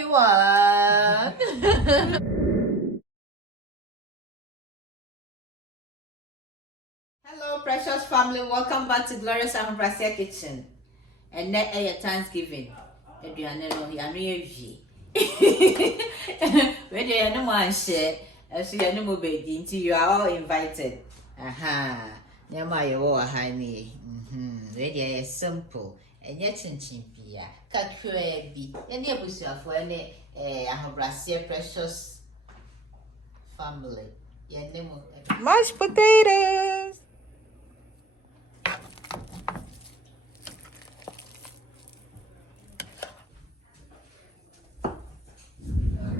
everyone. Hello, precious family. Welcome back to Glorious Ahobrase Kitchen. And now it's Thanksgiving. Eduane no ya no evi. We dey no man share. As you no mo be you are all invited. Aha. Nyama ye wo ha ni. We dey simple. Enye chinchin bia. Kakra bi. Ene abusuafo ene Ahobrase precious family. Mashed potatoes.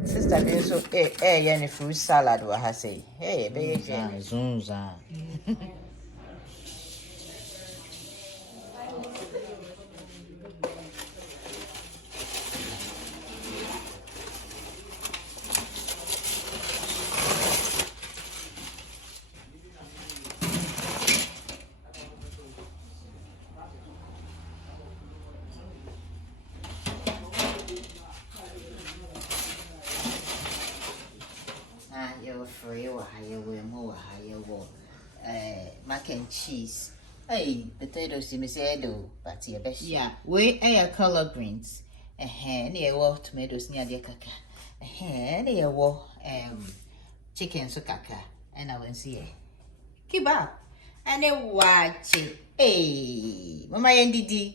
Sister being so any fruit salad wa ha say. Hey, be zunza. You're free or higher way more higher war. Mac and cheese. Hey, potatoes you say do, but your best. Yeah, we color greens. Near war tomatoes near the caca. Near war chicken so caca. And I will see. Keep up. And then watch it. Hey, Mama NDD.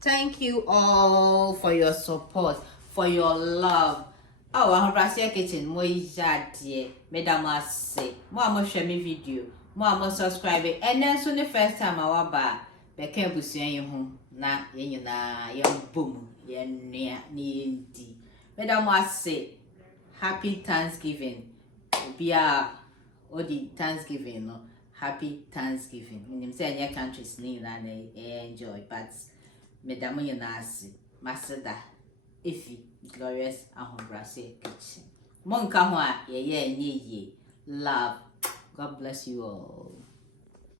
Thank you all for your support, for your love. Oh, Ahobrase Kitchen, mo ijadie, medama say, mo amo share me video, mo amo subscribe, and then so the first time I waba, beke busuan ye ho, na ye nyina ye boom, ye ni ndi. Medama say, happy Thanksgiving. Bia odi Thanksgiving no, happy Thanksgiving. Minim say any countries ni na enjoy, but medama nyina say, masada. Ifi Glorious Ahobrase Kitchen. Monka ho a ye love. God bless you all.